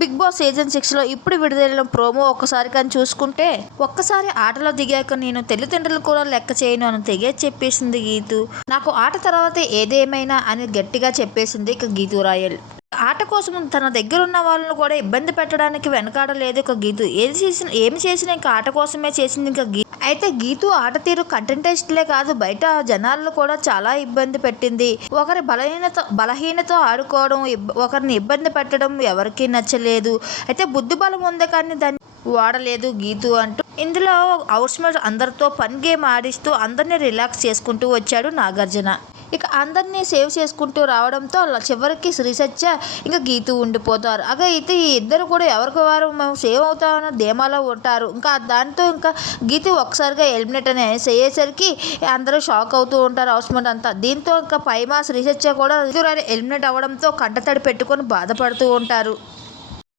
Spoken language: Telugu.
బిగ్ బాస్ సీజన్ 6లో ఇప్పుడు విడుదలైన ప్రోమో ఒక్కసారి కానీ చూసుకుంటే, ఒక్కసారి ఆటలో దిగాక నేను తల్లిదండ్రులు కూడా లెక్క చేయను అని తెగేసి చెప్పేసింది గీతు. నాకు ఆట తర్వాత ఏదేమైనా అని గట్టిగా చెప్పేసింది ఇక గీతూ రాయల్. ఆట కోసం తన దగ్గర ఉన్న వాళ్ళను కూడా ఇబ్బంది పెట్టడానికి వెనకాడలేదు ఇక గీతు. ఏమి చేసినా ఇంకా ఆట కోసమే చేసింది ఇంకా గీతు. అయితే గీతు ఆట తీరు కంటెస్టెంట్లే కాదు, బయట జనాలను కూడా చాలా ఇబ్బంది పెట్టింది. ఒకరి బలహీనత ఆడుకోవడం, ఒకరిని ఇబ్బంది పెట్టడం ఎవరికీ నచ్చలేదు. అయితే బుద్ధి బలం ఉంది కానీ దాన్ని వాడలేదు గీతు అంటూ ఇందులో హౌస్మేట్స్ అందరితో ఫన్ గేమ్ ఆడిస్తూ అందరినీ రిలాక్స్ చేసుకుంటూ వచ్చాడు నాగార్జున. ఇక అందరినీ సేవ్ చేసుకుంటూ రావడంతో చివరికి శ్రీసత్య ఇంకా గీతు ఉండిపోతారు. అయితే ఈ ఇద్దరు కూడా ఎవరికి వారు మేము సేవ్ అవుతామన్న ధీమాలో ఉంటారు. ఇంకా దాంతో ఇంకా గీతు ఒక్కసారిగా ఎలిమినేట్ అయ్యేసరికి అందరూ షాక్ అవుతూ ఉంటారు హౌస్మేట్ అంతా. దీంతో ఇంకా పైమా శ్రీసత్య కూడా ఎలిమినేట్ అవ్వడంతో కంటతడి పెట్టుకొని బాధపడుతూ ఉంటారు.